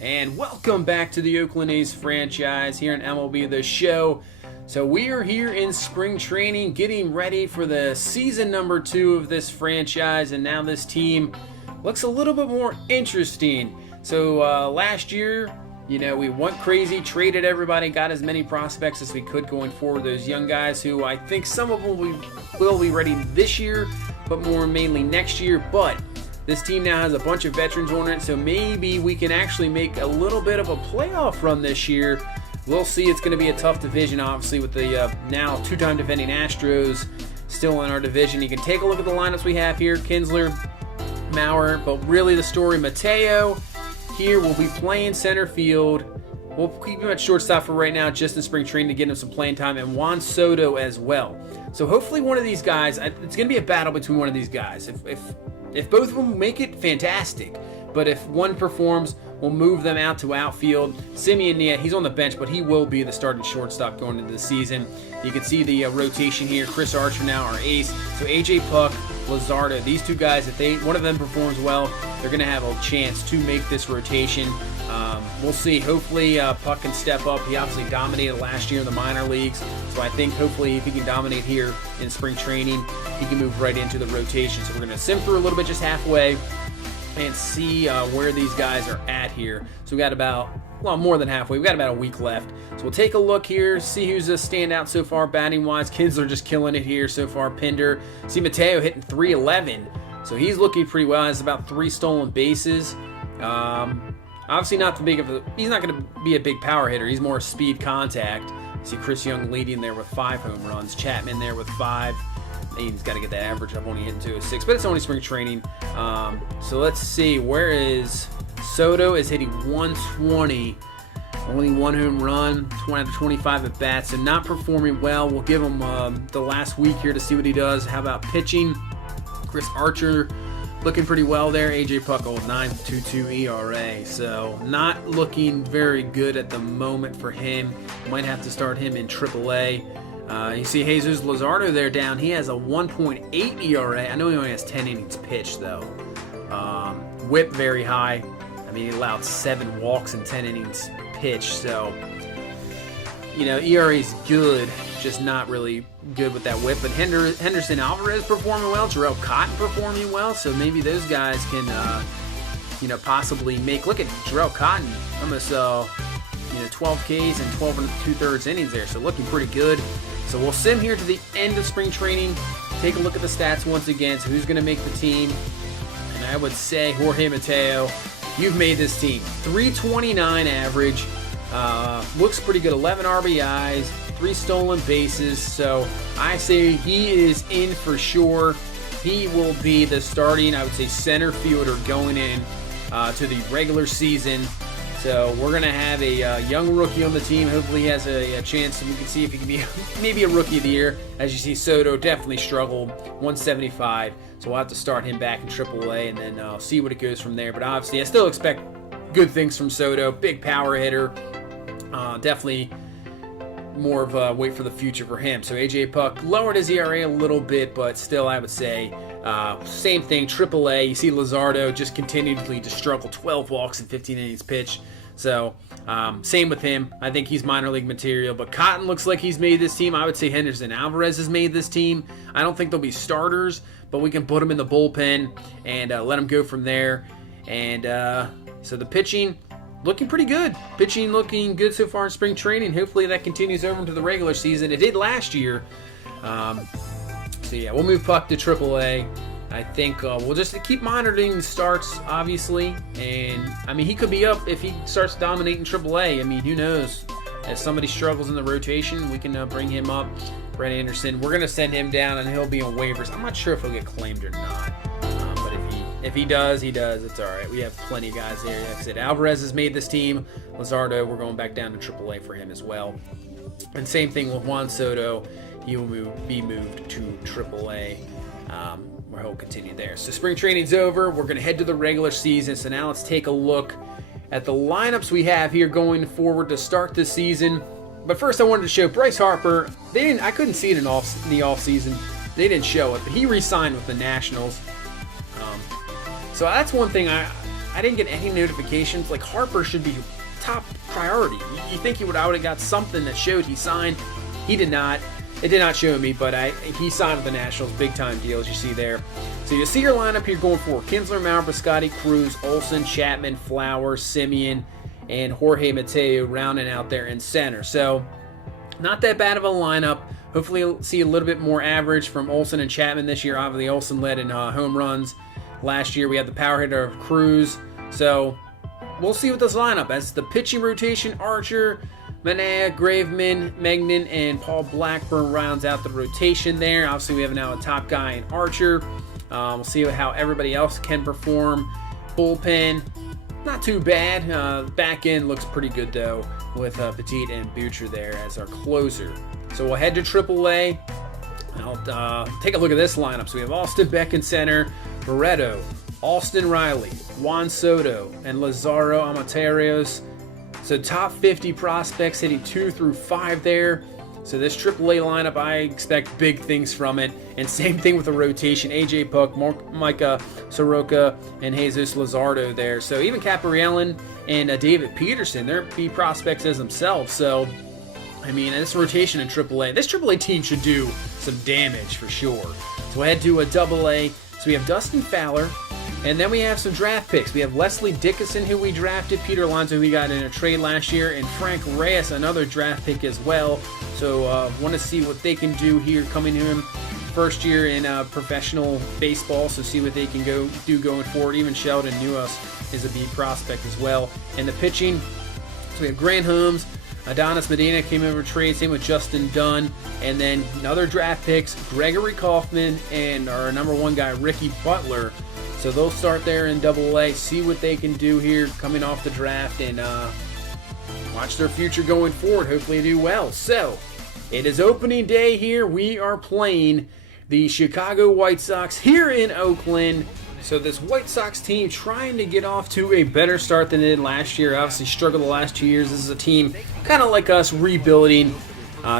And welcome back to the Oakland A's franchise here in MLB The Show. So we are here in spring training getting ready for the season number 2 of this franchise, and now this team looks a little bit more interesting. So last year, we went crazy, traded everybody, got as many prospects as we could going forward. Those young guys who I think some of them will be ready this year, but more mainly next year. But this team now has a bunch of veterans on it, so maybe we can actually make a little bit of a playoff run this year. We'll see. It's going to be a tough division, obviously, with the now two-time defending Astros still in our division. You can take a look at the lineups we have here. Kinsler, Maurer, but really the story, Mateo here will be playing center field. We'll keep him at shortstop for right now, just in spring training to get him some playing time, and Juan Soto as well. So hopefully one of these guys, it's going to be a battle between one of these guys. If both of them make it, fantastic. But if one performs, we'll move them out to outfield. Simeon Niet, he's on the bench, but he will be the starting shortstop going into the season. You can see the rotation here. Chris Archer now our ace. So AJ Puk, Luzardo, these two guys, if one of them performs well, they're going to have a chance to make this rotation. We'll see. Hopefully Puk can step up. He obviously dominated last year in the minor leagues. So I think hopefully if he can dominate here in spring training, he can move right into the rotation. So we're going to sim through a little bit just halfway and see where these guys are at here. So we got more than halfway. We've got about a week left. So we'll take a look here, see who's a standout so far batting-wise. Kinsler just killing it here so far. Pinder. See Mateo hitting .311. So he's looking pretty well. Has about 3 stolen bases. Obviously not he's not going to be a big power hitter. He's more speed contact. You see Chris Young leading there with 5 home runs. Chapman there with 5. He's got to get that average up, only hitting 206, but it's only spring training. So let's see, where is Soto? Is hitting 120, only 1 home run, 20 out of 25 at bats, and not performing well. We'll give him the last week here to see what he does. How about pitching? Chris Archer looking pretty well there. AJ Puk, 9.22 ERA, so not looking very good at the moment for him. Might have to start him in AAA. You see Jesus Luzardo there down. He has a 1.8 ERA. I know he only has 10 innings pitched, though. Whip very high. I mean, he allowed 7 walks in 10 innings pitched. So, ERA is good, just not really good with that whip. But Henderson Alvarez performing well. Jarrell Cotton performing well. So maybe those guys can, possibly make. Look at Jarrell Cotton. Almost, 12 Ks and 12 2/3 innings there. So looking pretty good. So we'll sim here to the end of spring training, take a look at the stats once again. So who's going to make the team? And I would say Jorge Mateo, you've made this team. 329 average, looks pretty good. 11 RBIs, 3 stolen bases. So I say he is in for sure. He will be the starting, I would say, center fielder going in to the regular season. So we're going to have a young rookie on the team. Hopefully he has a chance, and we can see if he can be maybe a rookie of the year. As you see, Soto definitely struggled, 175. So we'll have to start him back in AAA and then see what it goes from there. But obviously I still expect good things from Soto. Big power hitter. Definitely more of a wait for the future for him. So AJ Puk lowered his ERA a little bit, but still I would say same thing, AAA. You see Luzardo just continually to struggle, 12 walks and 15 innings pitched. So same with him. I think he's minor league material. But Cotton looks like he's made this team. I would say Henderson Alvarez has made this team. I don't think they'll be starters, but we can put them in the bullpen and let them go from there. And so the pitching looking pretty good. Pitching looking good so far in spring training. Hopefully that continues over into the regular season. It did last year. So yeah, we'll move Puk to AAA. I think we'll just keep monitoring the starts, obviously. And, I mean, he could be up if he starts dominating AAA. I mean, who knows? If somebody struggles in the rotation, we can bring him up. Brett Anderson, we're going to send him down, and he'll be on waivers. I'm not sure if he'll get claimed or not. But if he does, he does. It's all right. We have plenty of guys there. Like I said, Alvarez has made this team. Luzardo, we're going back down to AAA for him as well. And same thing with Juan Soto. He will be moved to AAA. Where he'll continue there. So spring training's over. We're going to head to the regular season. So now let's take a look at the lineups we have here going forward to start the season. But first I wanted to show Bryce Harper. I couldn't see it in the offseason. They didn't show it, but he re-signed with the Nationals. So that's one thing I I didn't get any notifications. Like, Harper should be top priority. You think I would have got something that showed he signed. He did not. It did not show me, but he signed with the Nationals. Big time deal, as you see there. So you see your lineup here going for Kinsler, Maurer, Piscotty, Cruz, Olsen, Chapman, Flowers, Simeon, and Jorge Mateo rounding out there in center. So not that bad of a lineup. Hopefully you'll see a little bit more average from Olsen and Chapman this year. Obviously Olsen led in home runs. Last year we had the power hitter of Cruz. So we'll see with this lineup. As the pitching rotation, Archer, Manaea, Graveman, Megnan, and Paul Blackburn rounds out the rotation there. Obviously, we have now a top guy in Archer. We'll see how everybody else can perform. Bullpen, not too bad. Back end looks pretty good, though, with Petit and Butcher there as our closer. So we'll head to AAA. I'll take a look at this lineup. So we have Austin Beck in center, Barreto, Austin Riley, Juan Soto, and Lazaro Amaterios. So top 50 prospects hitting 2 through 5 there. So this AAA lineup, I expect big things from it. And same thing with the rotation. AJ Puck, Micah Soroka, and Jesus Lazardo there. So even Caprielin and David Peterson, they're B prospects as themselves. So, I mean, this rotation in AAA, this AAA team should do some damage for sure. So we head to a AA. So we have Dustin Fowler. And then we have some draft picks. We have Leslie Dickinson, who we drafted, Peter Alonso, who we got in a trade last year, and Frank Reyes, another draft pick as well. So want to see what they can do here coming to him. First year in professional baseball, so see what they can do going forward. Even Sheldon News is a B prospect as well. And the pitching, so we have Grant Holmes, Adonis Medina came over trade, same with Justin Dunn, and then another draft picks, Gregory Kaufman, and our number 1 guy, Ricky Butler. So they'll start there in AA, see what they can do here coming off the draft, and watch their future going forward. Hopefully they do well. So it is opening day here. We are playing the Chicago White Sox here in Oakland. So this White Sox team trying to get off to a better start than they did last year. Obviously struggled the last 2 years. This is a team kind of like us, rebuilding,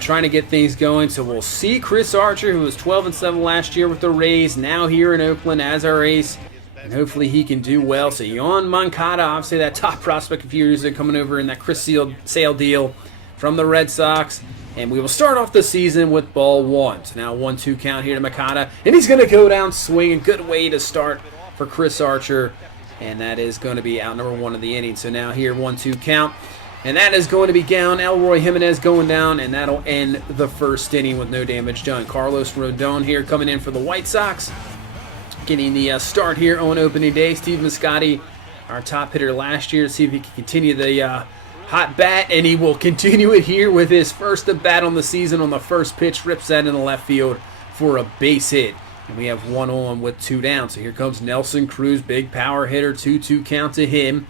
trying to get things going. So we'll see Chris Archer, who was 12-7 last year with the Rays, now here in Oakland as our ace. And hopefully he can do well. So Yoan Moncada, obviously that top prospect a few years ago, coming over in that Chris Sale deal from the Red Sox. And we will start off the season with ball 1. So now 1-2 count here to Moncada. And he's going to go down swinging. Good way to start for Chris Archer. And that is going to be out number 1 of the inning. So now here 1-2 count. And that is going to be down. Elroy Jimenez going down. And that'll end the first inning with no damage done. Carlos Rodon here coming in for the White Sox. Getting the start here on opening day. Steve Piscotty, our top hitter last year, to see if he can continue the hot bat, and he will continue it here with his first at bat on the season. On the first pitch, rips that in the left field for a base hit. And we have 1 on with 2 down. So here comes Nelson Cruz, big power hitter, 2-2 count to him.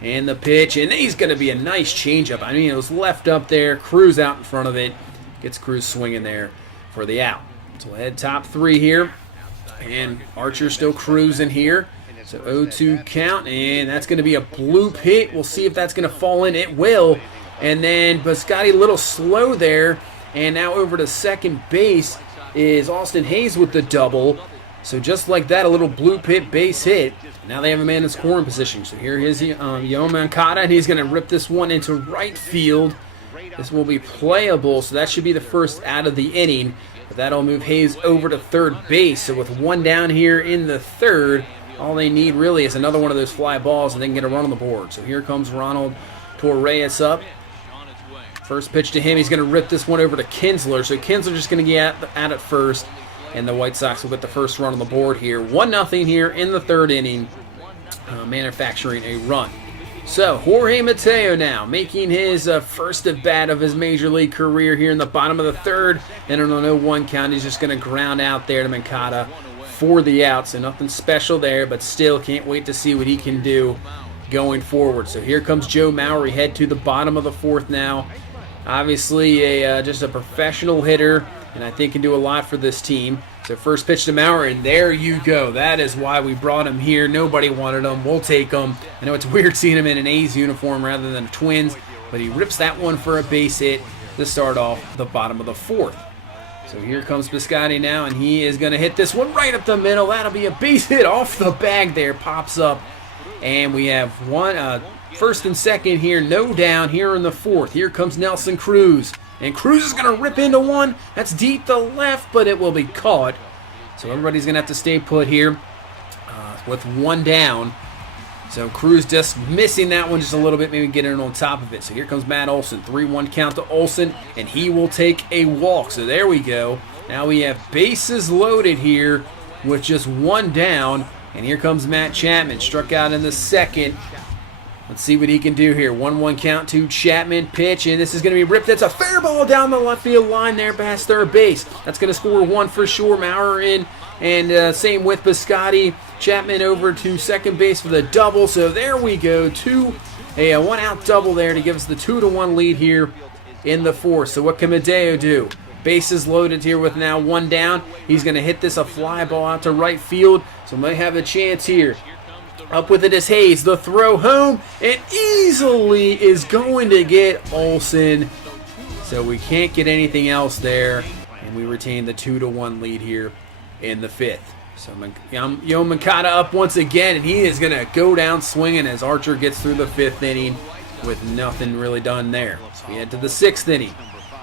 And the pitch, and he's going to be a nice changeup. I mean, it was left up there, Cruz out in front of it. Gets Cruz swinging there for the out. So we'll head top 3 here. And Archer still cruising here. So 0-2 count, and that's going to be a bloop hit. We'll see if that's going to fall in. It will. And then Piscotty a little slow there. And now over to second base is Austin Hayes with the double. So just like that, a little bloop hit, base hit. Now they have a man in scoring position. So here is Yoan Moncada, and he's going to rip this one into right field. This will be playable, so that should be the first out of the inning. But that'll move Hayes over to third base. So with 1 down here in the third, all they need really is another one of those fly balls, and they can get a run on the board. So here comes Ronald Torres up. First pitch to him. He's going to rip this one over to Kinsler. So Kinsler just going to get at it first, and the White Sox will get the first run on the board here. 1-0 here in the third inning, manufacturing a run. So Jorge Mateo now making his first at bat of his major league career here in the bottom of the third. And on an 0-1 count, he's just going to ground out there to Moncada for the out. So nothing special there, but still can't wait to see what he can do going forward. So here comes Joe Mauer. Head to the bottom of the fourth now. Obviously just a professional hitter, and I think can do a lot for this team. So first pitch to Mauer, and there you go. That is why we brought him here. Nobody wanted him. We'll take him. I know it's weird seeing him in an A's uniform rather than a Twins, but he rips that one for a base hit to start off the bottom of the fourth. So here comes Piscotty now, and he is going to hit this one right up the middle. That'll be a base hit off the bag there. Pops up And we have first and second here, no down here in the fourth. Here comes Nelson Cruz. And Cruz is going to rip into one. That's deep to left, but it will be caught. So everybody's going to have to stay put here with one down. So Cruz just missing that one just a little bit, maybe getting on top of it. So here comes Matt Olson. 3-1 count to Olson, and he will take a walk. So there we go. Now we have bases loaded here with just one down. And here comes Matt Chapman. Struck out in the second. Let's see what he can do here. 1-1 count to Chapman. Pitch, and this is going to be ripped. That's a fair ball down the left field line there past third base. That's going to score one for sure. Maurer in, and same with Biscotti. Chapman over to second base for the double. So there we go. A one-out double there to give us the 2-1 lead here in the fourth. So what can Madeo do? Bases loaded here with now one down. He's going to hit this a fly ball out to right field. So might have a chance here. Up with it is Hayes. The throw home. It easily is going to get Olson. So we can't get anything else there. And we retain the 2-1 lead here in the fifth. So Yo Moncada up once again, and he is going to go down swinging as Archer gets through the fifth inning with nothing really done there. So we head to the sixth inning.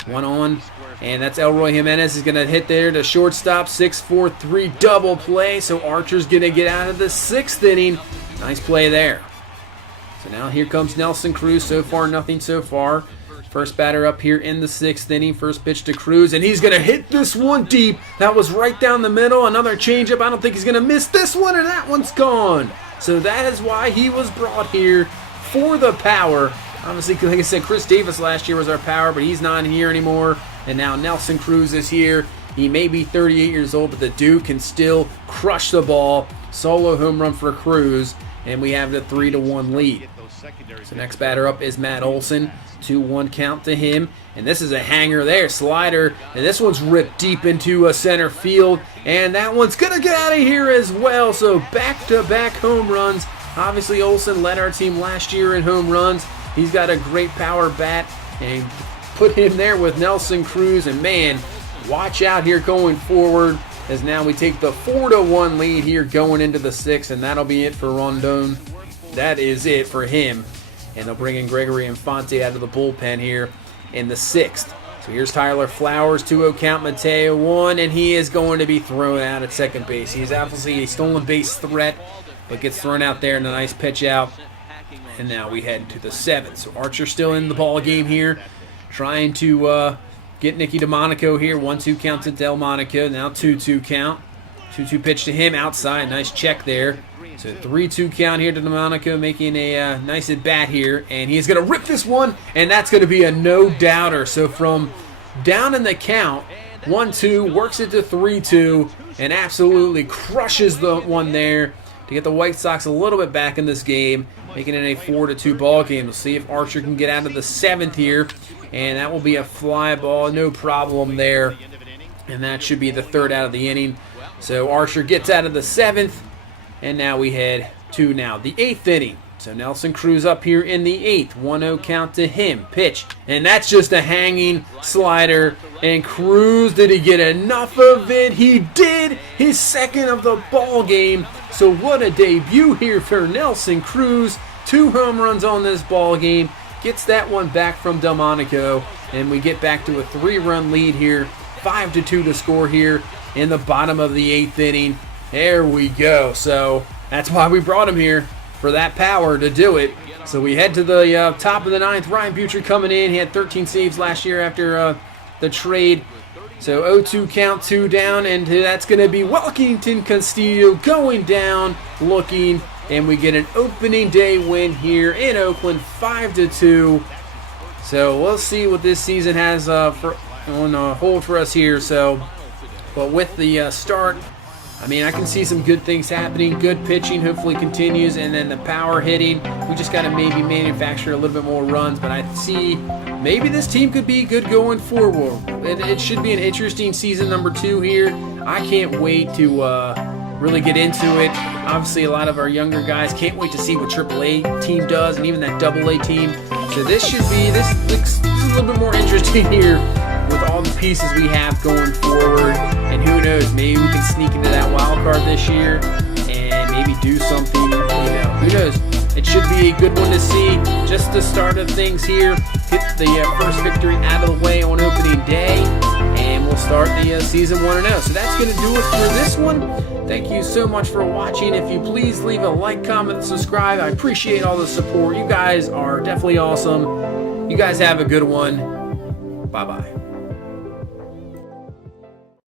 One on, and that's Elroy Jimenez. He's going to hit there to shortstop. 6-4-3 double play. So Archer's going to get out of the sixth inning. Nice play there. So now here comes Nelson Cruz. So far, nothing so far. First batter up here in the sixth inning. First pitch to Cruz, and he's going to hit this one deep. That was right down the middle. Another changeup. I don't think he's going to miss this one, and that one's gone. So that is why he was brought here for the power. Obviously, like I said, Chris Davis last year was our power, but he's not here anymore. And now Nelson Cruz is here. He may be 38 years old, but the dude can still crush the ball. Solo home run for Cruz, and we have the 3-1 lead. So next batter up is Matt Olson. 2-1 count to him, and this is a hanger there, slider, and this one's ripped deep into a center field, and that one's gonna get out of here as well. So back-to-back home runs. Obviously Olson led our team last year in home runs. He's got a great power bat, and put him there with Nelson Cruz, and man, watch out here going forward, as now we take the 4-1 lead here going into the sixth, and that'll be it for Rondon. That is it for him. And they'll bring in Gregory Infante out of the bullpen here in the sixth. So here's Tyler Flowers, 2-0 count, Mateo 1, and he is going to be thrown out at second base. He's obviously a stolen base threat, but gets thrown out there in a nice pitch out. And now we head to the seventh. So Archer still in the ball game here, trying to get Nicky DeMonico here. 1-2 count to Delmonico, now 2-2 count. 2-2 pitch to him outside, nice check there. So 3-2 count here to DeMonico, making a nice at bat here, and he's going to rip this one, and that's going to be a no-doubter. So from down in the count, 1-2, works it to 3-2, and absolutely crushes the one there to get the White Sox a little bit back in this game, making it a 4-2 ball game. We'll see if Archer can get out of the seventh here, and that will be a fly ball, no problem there, and that should be the third out of the inning. So Archer gets out of the seventh. And now we head to the eighth inning. So Nelson Cruz up here in the eighth. 1-0 count to him. Pitch. And that's just a hanging slider. And Cruz, did he get enough of it? He did. His second of the ball game. So what a debut here for Nelson Cruz. 2 home runs on this ball game. Gets that one back from Delmonico. And we get back to a 3-run lead here. 5-2 to score here in the bottom of the eighth inning. There we go. So that's why we brought him here, for that power to do it. So we head to the top of the ninth. Ryan Butrey coming in. He had 13 saves last year after the trade. So 0-2 count, 2 down, and that's going to be Welkington Castillo going down, looking, and we get an opening day win here in Oakland, 5-2. So we'll see what this season has on hold for us here. So, but with the start, I mean, I can see some good things happening. Good pitching hopefully continues, and then the power hitting. We just got to maybe manufacture a little bit more runs, but I see maybe this team could be good going forward. It should be an interesting season number 2 here. I can't wait to really get into it. Obviously, a lot of our younger guys can't wait to see what AAA team does, and even that AA team. So this looks a little bit more interesting here with all the pieces we have going forward. And who knows, maybe we can sneak into that wild card this year and maybe do something, who knows. it should be a good one to see. Just the start of things here. Get the first victory out of the way on opening day, and we'll start the season 1-0. So that's going to do it for this one. Thank you so much for watching. If you please leave a like, comment, subscribe. I appreciate all the support. You guys are definitely awesome. You guys have a good one. Bye-bye.